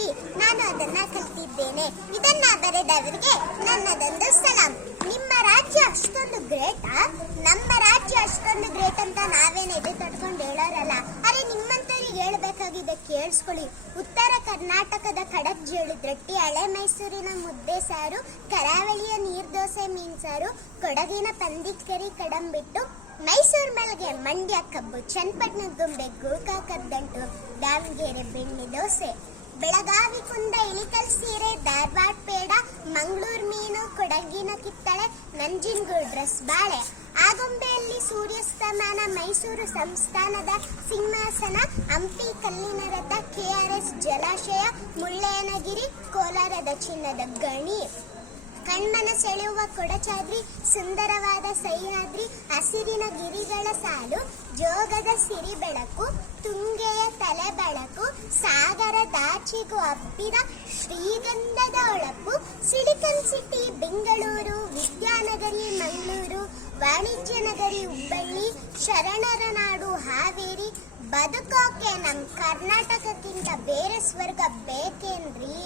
ಹಾಗಾಗಿ ನಾನು ಅದನ್ನ ಕಲಿತಿದ್ದೇನೆ. ಇದನ್ನ ಬರೆದವರಿಗೆ ನನ್ನದೊಂದು ಸಲಾಂ. ನಿಮ್ಮ ರಾಜ್ಯ ಅಷ್ಟೊಂದು ಗ್ರೇಟಾ? ನಮ್ಮ ರಾಜ್ಯ ಅಷ್ಟೊಂದು ಗ್ರೇಟ್ ಅಂತ ನಾವೇನು ಎದೆ ತಡ್ಕೊಂಡು ಹೇಳೋರಲ್ಲ. ಅರೆ ನಿಮ್ಮಂತವ್ರಿಗೆ ಹೇಳ್ಬೇಕಾಗಿದೆ, ಕೇಳಿಸ್ಕೊಳ್ಳಿ. ಉತ್ತರ ಕರ್ನಾಟಕದ ಕಡಕ್ ಜೋಳದ ರೊಟ್ಟಿ, ಹಳೆ ಮೈಸೂರಿನ ಮುದ್ದೆ ಸಾರು, ಕರಾವಳಿಯ ನೀರ್ದೋಸೆ ಮೀನ್ ಸಾರು, ಕೊಡಗಿನ ಪಂದಿಕರಿ ಕಡಂಬಿಟ್ಟು, ಮೈಸೂರು ಮಲ್ಗೆ ಮಂಡ್ಯ ಕಬ್ಬು, ಚನ್ನಪಟ್ಟಣದ ಗೊಂಬೆ ಗೋಕಾಕದ ದಂಟು, ದಾವಣಗೆರೆ ಬೆಣ್ಣೆ ದೋಸೆ, ಬೆಳಗಾವಿ ಕುಂದ ಇಳಿಕಲ್ ಸೀರೆ, ಧಾರವಾಡ ಪೇಡ, ಮಂಗಳೂರು ಮೀನು, ಕೊಡಗಿನ ಕಿತ್ತಳೆ, ನಂಜನಗೂಡು ಡ್ರೆಸ್ ಬಾಳೆ, ಆಗುಂಬೆಯಲ್ಲಿ ಸೂರ್ಯಾಸ್ತಮಾನ, ಮೈಸೂರು ಸಂಸ್ಥಾನದ ಸಿಂಹಾಸನ, ಹಂಪಿ ಕಲ್ಲಿನ ರಥ, KRS ಜಲಾಶಯ, ಮುಳ್ಳಯ್ಯನಗಿರಿ, ಕೋಲಾರದ ಚಿನ್ನದ ಗಣಿ, ಕಣ್ಮನ ಸೆಳೆಯುವ ಕೊಡಚಾದ್ರಿ, ಸುಂದರವಾದ ಸಹ್ಯಾದ್ರಿ, ಹಸಿರಿನ ಗಿರಿಗಳ ಸಾಲು, ಜೋಗದ ಸಿರಿ ಬೆಳಕು, ತುಂಗೆಯ ತಲೆ ಬೆಳಕು, ಸಾಗರದಾಚೆಗೂ ಹಬ್ಬಿದ ಶ್ರೀಗಂಧದ ಹೊಳಪು, ಸಿಲಿಕನ್ ಸಿಟಿ ಬೆಂಗಳೂರು, ವಿದ್ಯಾನಗರಿ ಮಂಗಳೂರು, ವಾಣಿಜ್ಯ ನಗರಿ ಹುಬ್ಬಳ್ಳಿ, ಶರಣರ ನಾಡು ಹಾವೇರಿ. ಬದುಕೋಕೆ ನಮ್ಮ ಕರ್ನಾಟಕಕ್ಕಿಂತ ಬೇರೆ ಸ್ವರ್ಗ ಬೇಕೇನ್ರಿ?